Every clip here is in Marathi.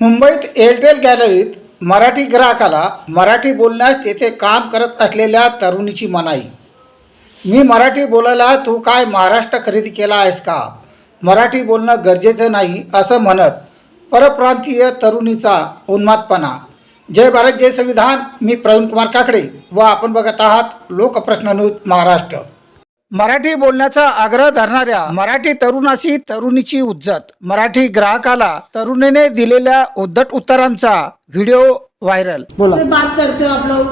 मुंबईत एअरटेल गॅलरीत मराठी ग्राहकाला मराठी बोलण्यास तेथे काम करत असलेल्या तरुणीची मनाई. मी मराठी बोलायला तू काय महाराष्ट्र खरेदी केला आहेस का? मराठी बोलणं गरजेचं नाही असं म्हणत परप्रांतीय तरुणीचा उन्मादपणा. जय भारत जय संविधान मी प्रवीण कुमार काकडे व आपण बघत आहात लोकप्रश्न न्यूज महाराष्ट्र. मराठी बोलण्याचा आग्रह धरणाऱ्या मराठी तरुणाची तरुणीची उज्जत. मराठी ग्राहकाला तरुणीने दिलेल्या उद्धट उत्तरांचा व्हिडिओ व्हायरल. बोला. से बात करते हो आप लोग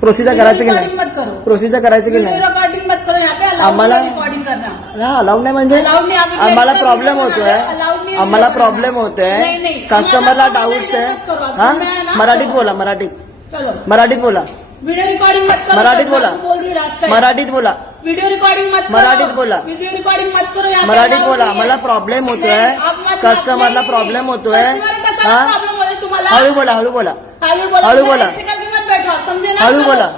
प्रोसिजर करायचं की रिकॉर्डिंग नाही मत करो. प्रोसिजर करायचं की वीडियो नाही रिकॉर्डिंग मत करो. यहाँ पे अलाउड आम्हाला- रिकॉर्डिंग करना हा अलाउड नाही म्हणजे Allowed नाही, आम्ही आम्हाला प्रॉब्लेम video होतोय. बनायला allowed नाही, आम्हाला video प्रॉब्लेम बनायला. होतोय. नाही, नाही. कस्टमरला तुम्हाला डाऊट्स आहे. नाही, करू. हा? आहे ना? मराठीत बोला मराठीत. चलो. मराठीत बोला. वीडियो रिकॉर्डिंग मत करो. मराठीत बोला. रही. मराठीत बोला. वीडियो रिकॉर्डिंग मत मराठीत बोला. वीडियो रिकॉर्डिंग मत करो. पे मराठीत बोला. मला. प्रॉब्लेम होतोय. कस्टमरला प्रॉब्लेम. होतोय. हा? हळू बोला हळू बोला. हळू बोला. हळू बोला.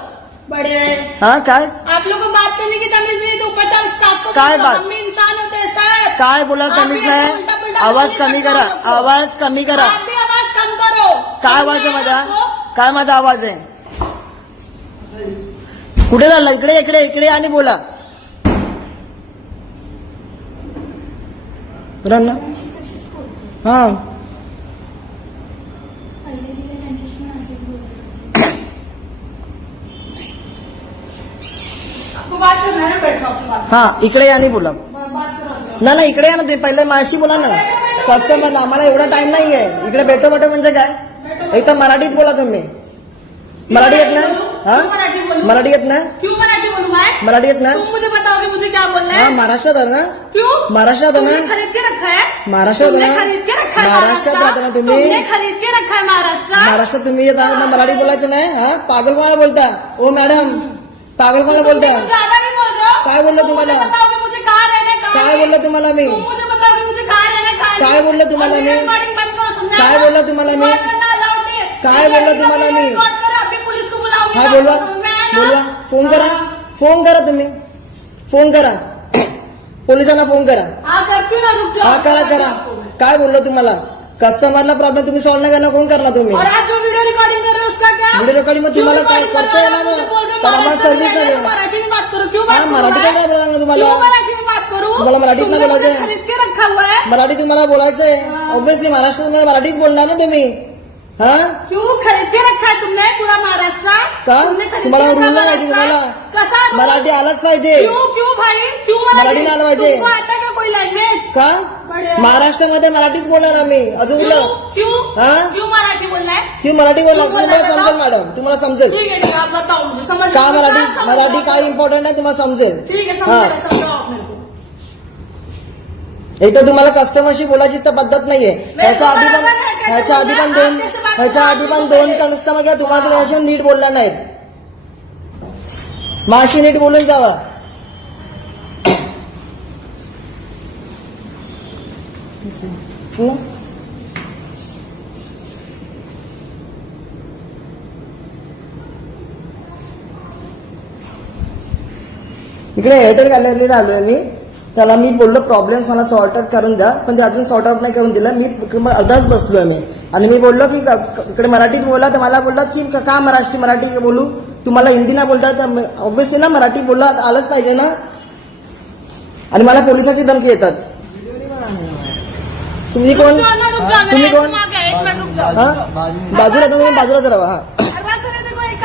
बड़े हा काय? आप लोग को बात करने की तमीज नहीं तो ऊपर से स्टाफ को काय बात? हम इंसान होते हैं सर काय बोला ऐसे नाही उलटा-पुलटा आवाज कमी करा. आवाज कमी करा. आवाज कम करो. काय आवाज आहे माझा? काय माझा आवाज आहे? कुठे चालला इकडे इकडे इकडे आणि बोला. ना हा. हा इकडे या आणि बोला. ना ना इकडे या ना ते पहिले माझ्याशी बोला ना. कस्टमर आम्हाला एवढा टाइम नाही आहे इकडे भेटो भेटो म्हणजे काय? एक तर मराठीत बोला तुम्ही. मराठी येत ना हा मराठी बोलूं? मराठी येत ना क्यों मराठी बोलूं मैं मराठी येत ना तुम मुझे बताओगे मुझे क्या बोलना हा है महाराष्ट्रात आहे ना क्यों महाराष्ट्रात आहे तुमने ना खरीद के रखा है महाराष्ट्रात तुमने आहे ना? खरीद के रखा है महाराष्ट्रात राहता ना तुम्ही? तुमने खरीद के रखा है महाराष्ट्र महाराष्ट्रात तुम्ही येत आहात मग मराठी बोलायचं नाही हा पागल कोणाला बोलता ओ मॅडम पागल कोणाला तुम बोलता कुछ ज्यादा नहीं बोल रहे हो काय बोललो तुम तुम्हाला? मुझे बताओगे मुझे कहाँ रहना है, कहाँ काय नहीं? बोललो तुम्हाला मी तुम मुझे बताओगे मुझे कहाँ रहना है, कहाँ काय नहीं? बोललो तुम्हाला और मी? recording बंद करो, समझा काय? बोललो तुम्हाला मी? Record करना allowed नहीं है. काय बोललो तुम्हाला मी? record करो, काय मैं, बोलवा. ना? बोलवा. फोन करा. हाँ. फोन करा तुम्ही. फोन करा. पोलिसांना फोन करा. हाँ करती हूँ ना रुक जाओ हा करा करा. काय बोललो तुम्हाला? कस्टमरला प्रॉब्लेम तुम्ही सॉल्व्ह नाही करणार. कोण करणार तुम्ही? वीडियो रिकॉर्डिंग कर रहे हो उसका क्या? Video recording में क्यों तुम्हाला काय करता हो? येणार हो है, नाही. तो मराठी क्यों हा, बोलणार तुम्हाला? तुम्हाला मराठीत नाही बोलायचंय? है. मराठी तुम्हाला बोलायचंय. ऑब्विसली महाराष्ट्रात मराठीच बोलणार ना तुम्ही? हा? क्यों खरीद के रखा है का तुम्हाला के रखा रूल नाही पाहिजे? तुम्हाला? मराठी आलंच पाहिजे क्यों क्यों भाई क्यों मराठी आलं पाहिजे. क्या का. महाराष्ट्रामध्ये मराठीच बोलणार आम्ही अजून क्यों कुठलं क्यों हाँ? क्यों मराठी बोलना है की मराठी क्यों बोलणार तुम्हाला समजेल? मॅडम तुम्हाला समजेल का मराठी मराठी काय इम्पॉर्टंट आहे तुम्हाला समजेल ठीक है. समझ समझाओ आप मेरे को एक तर तुम्हाला कस्टमरशी बोलायची तर पद्धत नाहीये ह्याच्या आधी पण ह्याच्या आधी पण? दोन ह्याच्या आधी पण दोन कस्टमर काय तुम्हाला त्याच्याशी नीट बोलल्या नाहीत. माशी नीट बोलून जावा. इकडे एअरटेल गॅलरीला आलोय मी. त्याला मी बोललो प्रॉब्लेम्स मला सॉर्ट आउट करून द्या. पण ते अजून सॉर्ट आउट नाही करून दिलं. मी अर्धाच बसलोय मी. आणि मी बोललो की इकडे मराठीत बोला तर मला बोलतात की क- का मराठी मराठी बोलू? तुम्हाला हिंदी नाही बोलता तर ऑब्व्हियसली ना मराठी बोलला आलंच पाहिजे ना. आणि मला पोलिसाची धमकी येतात. तुम्ही कोण? ना तुम्ही कोण? है, एक मिनट रुक जाओ बाजूला तुम्ही बाजूलाच राहा. हा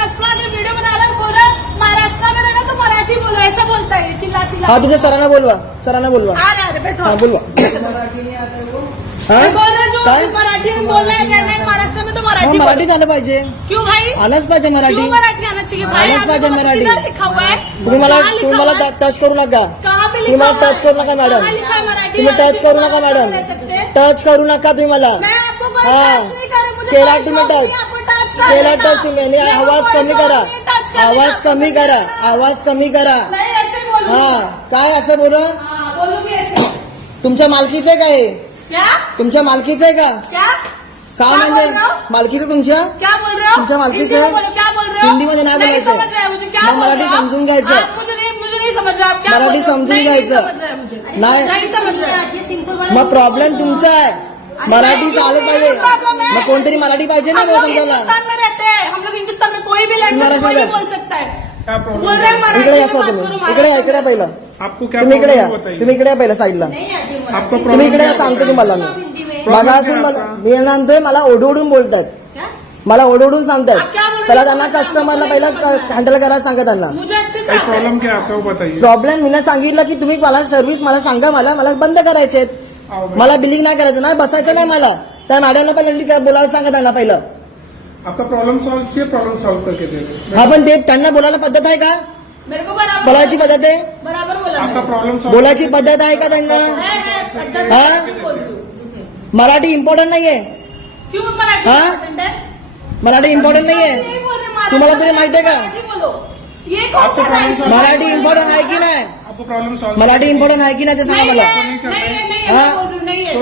है बोल रहा महाराष्ट्र में रहना तो मराठी बोलो ऐसा बोलता चिल्ला चिल्ला. तुमच्या सरांना बोलवा. सरांना बोलवा. है बोलवा. काय जो मराठी में बोल रहा है क्या नहीं महाराष्ट्र में तो मराठी मराठी बोलो। झालं पाहिजे. क्यों भाई? आलंच पाहिजे मराठी क्यों मराठी. आना चाहिए भाई? आलंच पाहिजे मराठी. किधर लिखा हुआ है तुम्ही मला कहाँ लिखा तुम्ही मला है? टच करू नका. कहाँ पे तुम्ही लिखा मला हुआ टच करू नका? मॅडम कहाँ लिखा है मराठी? तुम्ही वाले टच करू नका मॅडम नहीं ले सकते? टच करू नका तुम्ही मला. मैं आपको कोई हाँ. टच नहीं करे मुझे केला कोई तुम्ही शौक नहीं, टच. आपको केला। टच तुम्ही. आणि मेरे को आवाज कोई कमी शौक करा. नहीं टच करने आवाज का। कमी करा. आवाज कमी करा. नहीं ऐसे बोलूँ हा. काय असं बोल? हाँ, बोलूंगी ऐसे तुमच्या मालकीचं आहे काय क्या तुमच्या मालकीचं आहे का? क्या? का क्या म्हणजे? बोल रहे हो? मालकीचं तुमच्या? क्या बोल रहे हो? तुमच्या मालकीचं? हिंदी में बोलो क्या बोल रहे हो? हिंदीमध्ये नाही बोलायचं. समझ रहे हैं मुझे क्या मग बोल मराठी रहे हो? समजून घ्यायचं. आप मुझे नहीं मुझे नहीं समझ रहे आप क्या मराठी बोल रहे हो? समजून घ्यायचं. नहीं समझ रहे मुझे। नाही. नहीं समझ रहे मग प्रॉब्लेम तुमचा आहे. मराठी चालत पाहिजे. है। मग कोणतरी मराठी पाहिजे ना हम बोल लोग समजायला. हिंदुस्तान में रहते हैं। हम लोग हिंदुस्तान में कोई भी लैंग्वेज महाराष्ट्र कोई भी में। बोल सकता है। क्या प्रॉब्लम बोल रहे हैं मराठी इकडे या सर तुम्ही इकडे या इकडे पहिलं. आपको क्या तुम्ही इकडे या. तुम्ही इकडे या पहिलं साईडला आपको तुम्ही प्रॉब्लम इकडे सांगतो? तुम्हाला. मी. असून मला आपका? मी म्हणतोय मला ओढवडून बोलतात. मला ओढवडून सांगतात. त्याला? त्यांना कस्टमरला पहिला. हँडल करायला सांगा त्यांना. मुझे अच्छे से भाई आता है प्रॉब्लम क्या? है आपका वो बताइए प्रॉब्लेम मी सांगितलं की तुम्ही मला सर्व्हिस मला सांगा मला मला बंद करायचे. मला बिलिंग नाही करायचं नाही बसायचं नाही मला. त्या मॅडमला पहिलं बोलायला सांगा त्यांना पहिलं. आपका प्रॉब्लम सॉल्व किए प्रॉब्लम सॉल्व करके दे दो. हा पण ते त्यांना बोलायला पद्धत आहे का? मेरे को बराबर बोलायची पद्धत आहे बराबर बोला आपका मैंने. प्रॉब्लम सॉल्व बोलायची पद्धत आहे का त्यांना है, है, पद्धत हाँ? से हूँ. मराठी इम्पॉर्टंट नाहीये क्यों मराठी हाँ? important है? मराठी इम्पॉर्टंट नहीं नाहीये बोल रहे, महाराष्ट्र तुम्हाला तरी में माहिती आहे का? मराठी बोलो ये कौन आपको सा प्रॉब्लम right है? मराठी इम्पॉर्टंट आहे की नाही आपको प्रॉब्लम सॉल्व मराठी इम्पॉर्टंट आहे की नाही ते सांगा नहीं मला है नहीं है नहीं है हाँ? मैं बोल रही हूँ,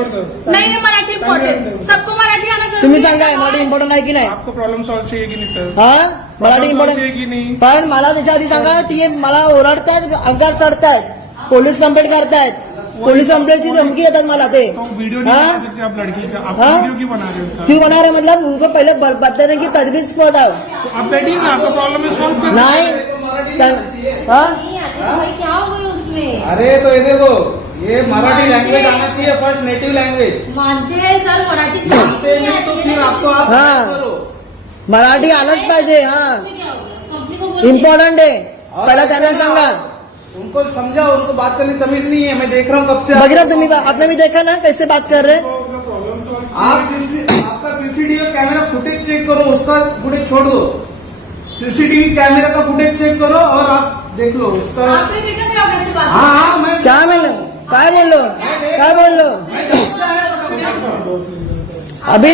नहीं है है। मराठी इम्पोर्टेंट सबको मराठी आना ज़रूरी तुम्ही है. सांगा मराठी इम्पॉर्टंट आहे की नाही? आपको प्रॉब्लम सॉल्व चाहिए कि नहीं सर हा? मराठी इम्पॉर्टंट चाहिए कि नहीं? पण मला त्याच्या आधी सांगा ती मला ओरडतायत अंगार चढतायत पोलीस कंप्लेंट करतायत. पोलीस कंप्लेंटची धमकी येतात मला ते. तो वीडियो नहीं हाँ? बना सकते लड़की का आप हाँ? वीडियो क्यों बना रहे हो उसका क्यों बना रहे मतलब उनको पहले ब- बताने की तजवीज बताओ तो आप बैठिए ना आपका प्रॉब्लम है सॉल्व कर नाही। हा? तो क्या हो गई उसमें अरे तो ये देखो ये मराठी लैंग्वेज आना चाहिए फ़र्स्ट नेटिव लैंग्वेज मानते हैं सर मराठी मानते नहीं तो फिर आपको आप हाँ। मराठी आलंच पाहिजे हा। हो। इम्पॉर्टंट आहे पहिला त्यांना सांगा। उनको समझाओ उनको बात करने तमीज नहीं है। मैं देख रहा हूँ कब से बघ ना तुम्ही आपने भी देखा ना कैसे बात कर रहे आप आपका सीसीटीवी कैमरा फुटेज चेक करो उसका फुटेज छोड़ दो। सीसीटीवी कैमरा का फुटेज चेक करो और आप देख लो उसका చామలు కార్యలు కాబోళ్ళు అభి